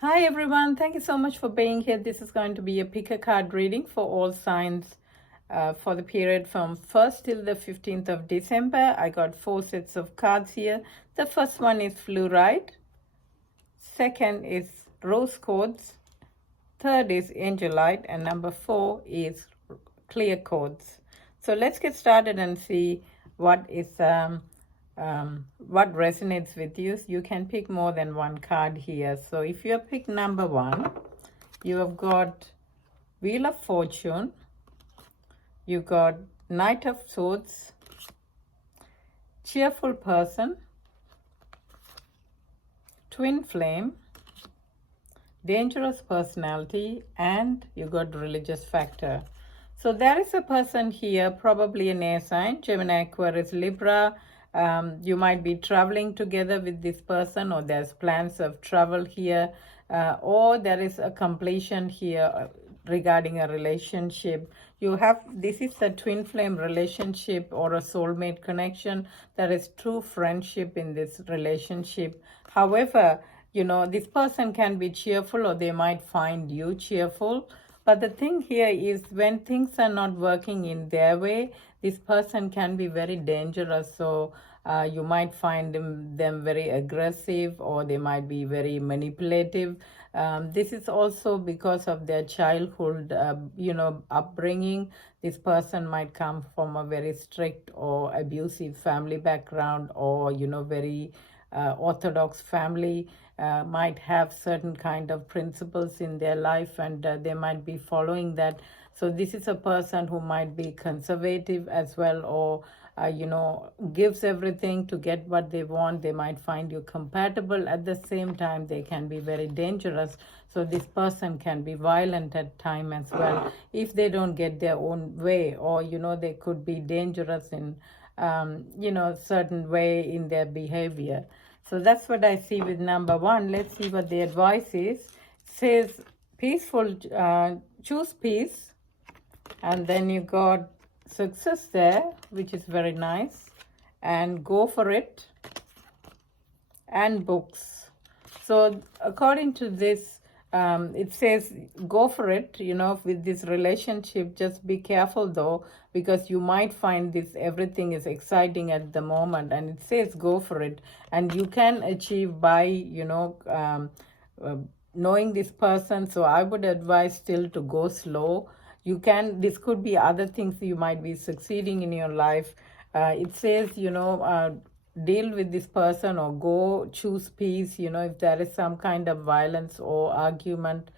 Hi everyone, thank you so much for being here. This is going to be a pick a card reading for all signs for the period from 1st till the 15th of December. I got 4 sets of cards here. The first one is fluoride, second is rose quartz, third is angelite, and number 4 is clear quartz. So let's get started and see what resonates with you. You can pick more than one card here. So if you have picked number 1, you have got Wheel of Fortune, you got Knight of Swords, Cheerful Person, Twin Flame, Dangerous Personality, and you got Religious Factor. So there is a person here, probably an air sign, Gemini, Aquarius, Libra. You might be traveling together with this person, or there's plans of travel here, or there is a completion here regarding a relationship. This is the twin flame relationship or a soulmate connection. There is true friendship in this relationship. However, this person can be cheerful, or they might find you cheerful. But the thing here is, when things are not working in their way, this person can be very dangerous. So you might find them very aggressive, or they might be very manipulative. This is also because of their childhood, upbringing. This person might come from a very strict or abusive family background, or, very orthodox family. Might have certain kind of principles in their life, and they might be following that. So this is a person who might be conservative as well, or gives everything to get what they want. They might find you compatible. At the same time, they can be very dangerous. So this person can be violent at time as well if they don't get their own way, or they could be dangerous in certain way in their behavior. So that's what I see with number 1. Let's see what the advice is. It says peaceful, choose peace, and then you got success there, which is very nice, and go for it, and books. So according to this, it says go for it, with this relationship. Just be careful though, because you might find everything is exciting at the moment, and it says go for it, and you can achieve by knowing this person. So I would advise still to go slow. This could be other things. You might be succeeding in your life. It says deal with this person, or go choose peace. If there is some kind of violence or argument,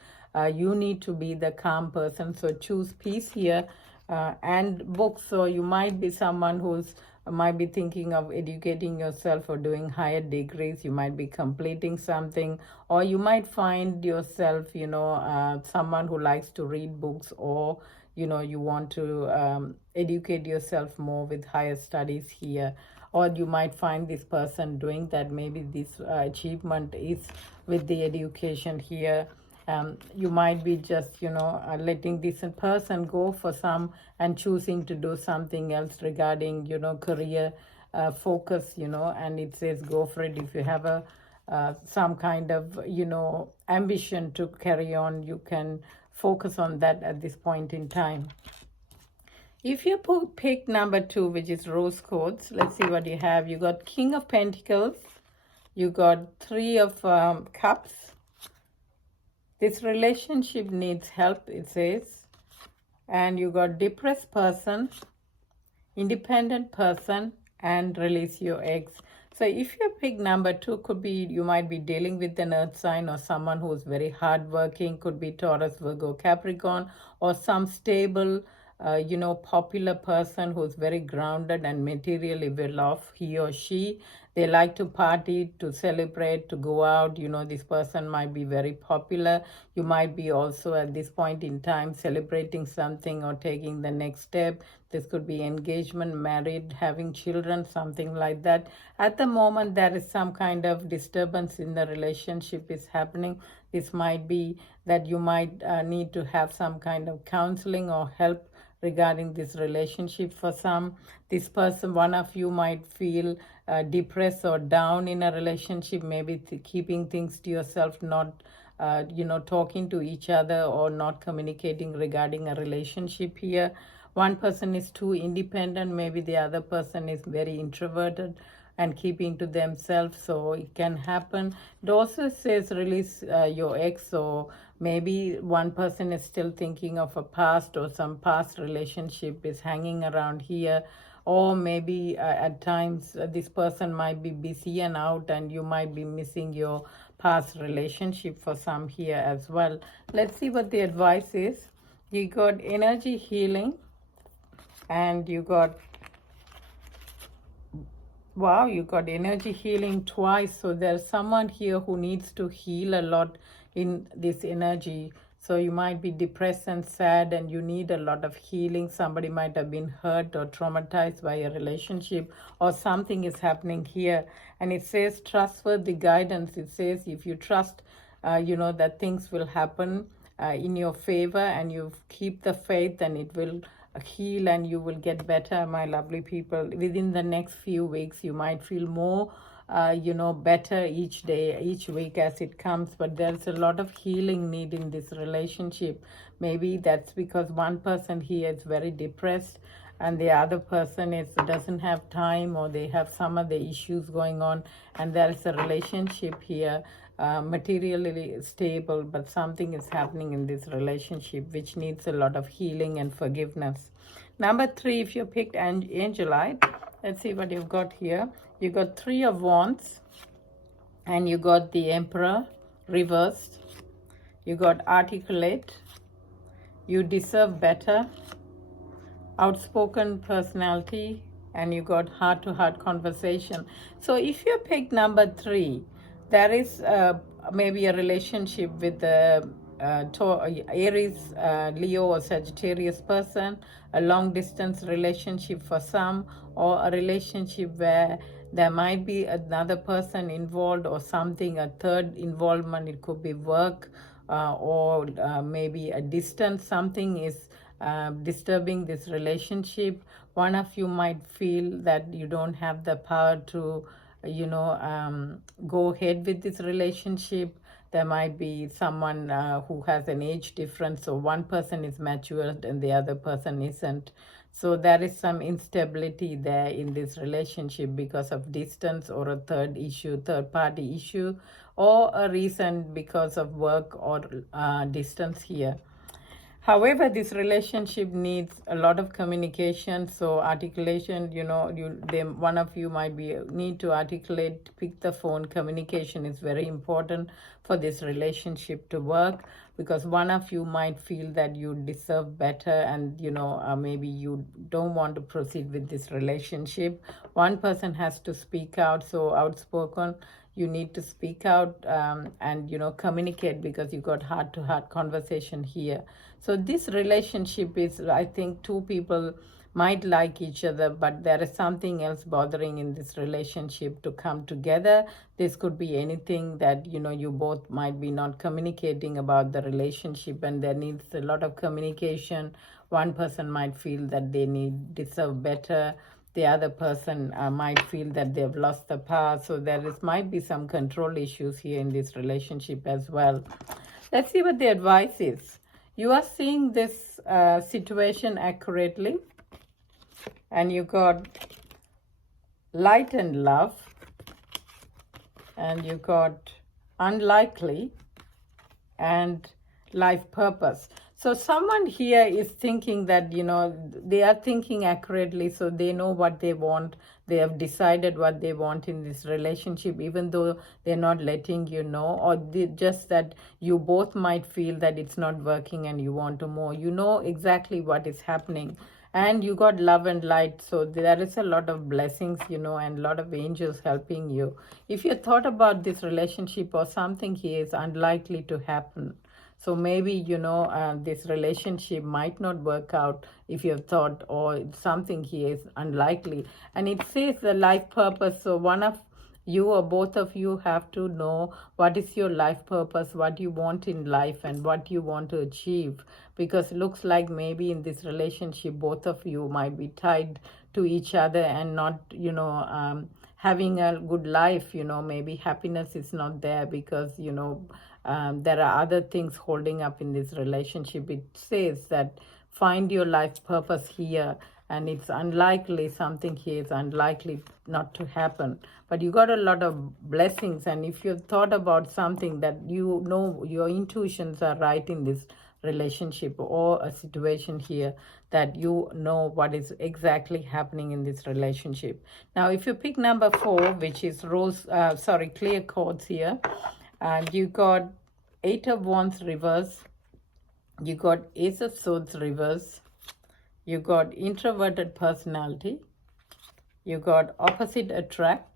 you need to be the calm person. So choose peace here. And books. So you might be someone who's might be thinking of educating yourself or doing higher degrees. You might be completing something, or you might find yourself someone who likes to read books, or you want to educate yourself more with higher studies here. Or you might find this person doing that. Maybe this achievement is with the education here. You might be just letting this person go for some, and choosing to do something else regarding career focus, and it says go for it. If you have a some kind of ambition to carry on, you can focus on that at this point in time. If you pick number 2, which is rose quartz, let's see what you have. You got King of Pentacles, you got 3 of Cups. This relationship needs help, it says. And you got depressed person, independent person, and release your eggs. So if you pick number 2, could be you might be dealing with an earth sign, or someone who's very hardworking. Could be Taurus, Virgo, Capricorn, or some stable, popular person who's very grounded and materially well off, he or she. They like to party, to celebrate, to go out. This person might be very popular. You might be also at this point in time celebrating something or taking the next step. This could be engagement, married, having children, something like that. At the moment, there is some kind of disturbance in the relationship is happening. This might be that you might need to have some kind of counseling or help regarding this relationship. For some, this person, one of you might feel depressed or down in a relationship, maybe keeping things to yourself, not talking to each other or not communicating regarding a relationship here. One person is too independent, maybe the other person is very introverted and keeping to themselves, so it can happen. It also says release your ex, so maybe one person is still thinking of a past, or some past relationship is hanging around here. Or maybe at times this person might be busy and out, and you might be missing your past relationship for some here as well. Let's see what the advice is. You got energy healing, and you got, wow, you got energy healing twice. So there's someone here who needs to heal a lot in this energy. So you might be depressed and sad, and you need a lot of healing. Somebody might have been hurt or traumatized by a relationship, or something is happening here. And it says trustworthy guidance. It says if you trust, that things will happen in your favor, and you keep the faith, and it will heal and you will get better, my lovely people. Within the next few weeks, you might feel more better each day, each week as it comes. But there's a lot of healing need in this relationship. Maybe that's because one person here is very depressed, and the other person doesn't have time, or they have some other issues going on, and there is a relationship here, materially stable, but something is happening in this relationship which needs a lot of healing and forgiveness. Number 3, if you picked Angelite, let's see what you've got here. You got 3 of Wands, and you got the Emperor reversed. You got articulate, you deserve better, outspoken personality, and you got heart-to-heart conversation. So if you pick number 3, there is maybe a relationship with the Aries, Leo, or Sagittarius person, a long distance relationship for some, or a relationship where there might be another person involved, or something, a third involvement. It could be work, or maybe a distance. Something is disturbing this relationship. One of you might feel that you don't have the power to go ahead with this relationship. There might be someone who has an age difference, so one person is matured and the other person isn't. So there is some instability there in this relationship because of distance, or a third party issue, or a reason because of work or distance here. However, this relationship needs a lot of communication. So articulation, one of you might need to articulate, pick the phone. Communication is very important for this relationship to work, because one of you might feel that you deserve better, and maybe you don't want to proceed with this relationship. One person has to speak out. So outspoken, you need to speak out, and communicate, because you got heart-to-heart conversation here. So this relationship is, I think, 2 people might like each other, but there is something else bothering in this relationship to come together. This could be anything that you both might be not communicating about the relationship, and there needs a lot of communication. One person might feel that they deserve better. The other person might feel that they've lost the power. So might be some control issues here in this relationship as well. Let's see what the advice is. You are seeing this situation accurately, and you got light and love, and you got unlikely, and life purpose. So someone here is thinking that, they are thinking accurately, so they know what they want. They have decided what they want in this relationship, even though they're not letting you know, or just that you both might feel that it's not working and you want to more. You know exactly what is happening. And you got love and light, so there is a lot of blessings, and a lot of angels helping you. If you thought about this relationship or something here is unlikely to happen, so maybe, this relationship might not work out if you have thought, or something here is unlikely. And it says the life purpose. So one of you or both of you have to know what is your life purpose, what you want in life, and what you want to achieve. Because it looks like maybe in this relationship, both of you might be tied to each other and not, having a good life, maybe happiness is not there because, there are other things holding up in this relationship. It says that find your life purpose here, and it's unlikely, something here is unlikely not to happen. But you got a lot of blessings, and if you've thought about something that your intuitions are right in this relationship or a situation here, that you know what is exactly happening in this relationship. Now if you pick number 4, which is clear chords here, you got 8 of Wands reverse, you got Ace of Swords reverse, you got introverted personality, you got opposite attract,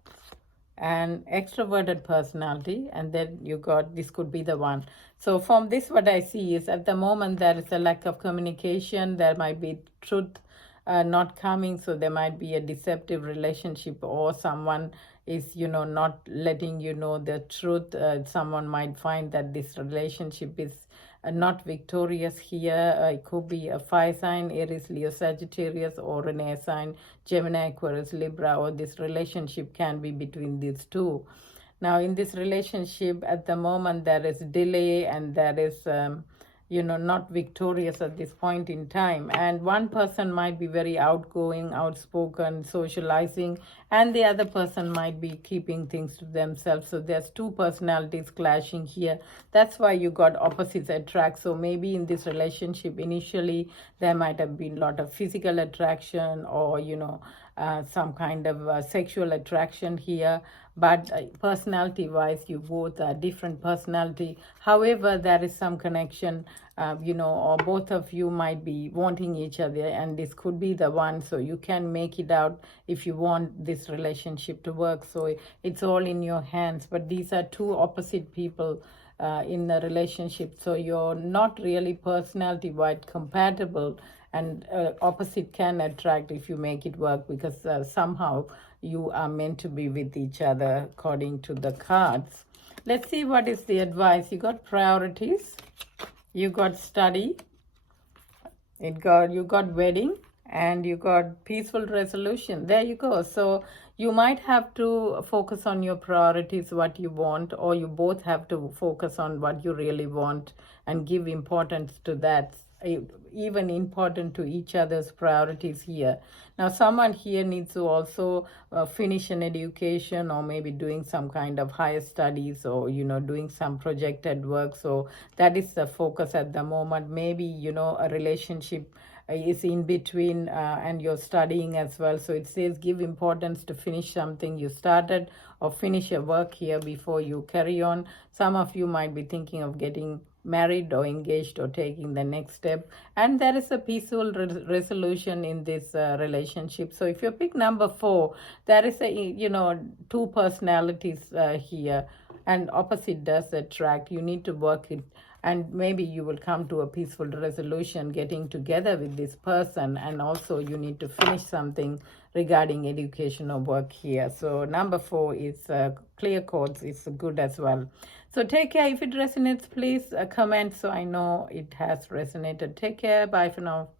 and extroverted personality, and then you got this could be the one. So from this, what I see is at the moment there is a lack of communication. There might be truth not coming, so there might be a deceptive relationship, or someone is not letting you know the truth. Someone might find that this relationship is not victorious here. It could be a fire sign, Aries, Leo, Sagittarius, or an air sign, Gemini, Aquarius, Libra, or this relationship can be between these two. Now in this relationship at the moment there is delay, and there is not victorious at this point in time, and one person might be very outgoing, outspoken, socializing, and the other person might be keeping things to themselves. So there's two personalities clashing here. That's why you got opposites attract. So maybe in this relationship initially there might have been a lot of physical attraction, or some kind of sexual attraction here, but personality wise you both are different personality. However, there is some connection, or both of you might be wanting each other, and this could be the one. So you can make it out if you want this relationship to work. So it's all in your hands, but these are two opposite people in the relationship, so you're not really personality wise compatible, and opposite can attract if you make it work, because somehow you are meant to be with each other according to the cards. Let's see what is the advice. You got priorities, you got study, you got wedding, and you got peaceful resolution. There you go. So you might have to focus on your priorities, what you want, or you both have to focus on what you really want and give importance to that, even important to each other's priorities here. Now someone here needs to also finish an education, or maybe doing some kind of higher studies, or doing some projected work. So that is the focus at the moment. Maybe a relationship is in between, and you're studying as well. So it says give importance to finish something you started, or finish your work here before you carry on. Some of you might be thinking of getting married or engaged or taking the next step, and there is a peaceful resolution in this relationship. So if you pick number 4, there is a two personalities here, and opposite does attract. You need to work it, and maybe you will come to a peaceful resolution getting together with this person, and also you need to finish something regarding education or work here. So number 4 is clear chords, is good as well. So take care. If it resonates, please comment so I know it has resonated. Take care. Bye for now.